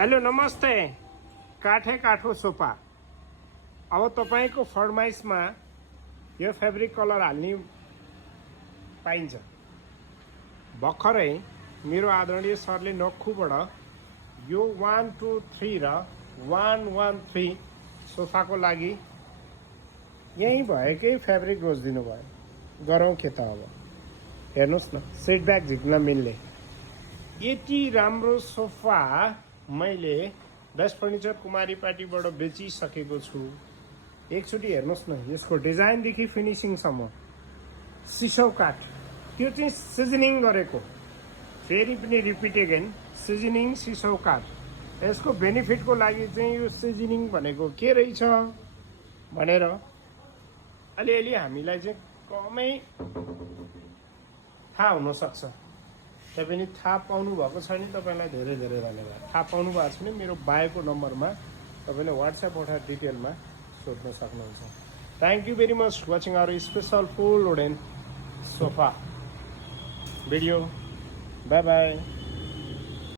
Hello नमस्ते काठो sofa अब तपाईँको फरमाइसमा यो फेब्रिक कलर हाल्ने पाइन्छ। भर्खरै मेरो आदरणीय सरले नक्खुबाट यो 123 र 113 सोफाको लागि यहीँ भएकै फेब्रिक रोजिदिनु भयो। गरौँ के त अब हेर्नुहोस् न, सेटब्याक झिक्न मिल्ने यति राम्रो सोफा मैले बेस्ट फर्निचर कुमारी पार्टीबाट बेचिसकेको छु। एकचोटि हेर्नुहोस् न, यसको डिजाइनदेखि फिनिसिङसम्म सिसौ काठ, त्यो चाहिँ सिजनिङ गरेको, फेरि पनि रिपिट अगेन सिजनिङ सिसौ काठ। यसको बेनिफिटको लागि चाहिँ यो सिजनिङ भनेको के रहेछ भनेर अलिअलि हामीलाई चाहिँ कमै थाहा हुनसक्छ। तपाईँ थाहा पाउनु भएको छ भने तपाईँलाई धेरै धेरै धन्यवाद। थाहा पाउनु भएको छ भने मेरो बायोको नम्बरमा तपाईँले व्हाट्सएप अथवा डिटेलमा सोध्न सक्नुहुन्छ। Thank you very much watching our special full wooden sofa video. Bye by.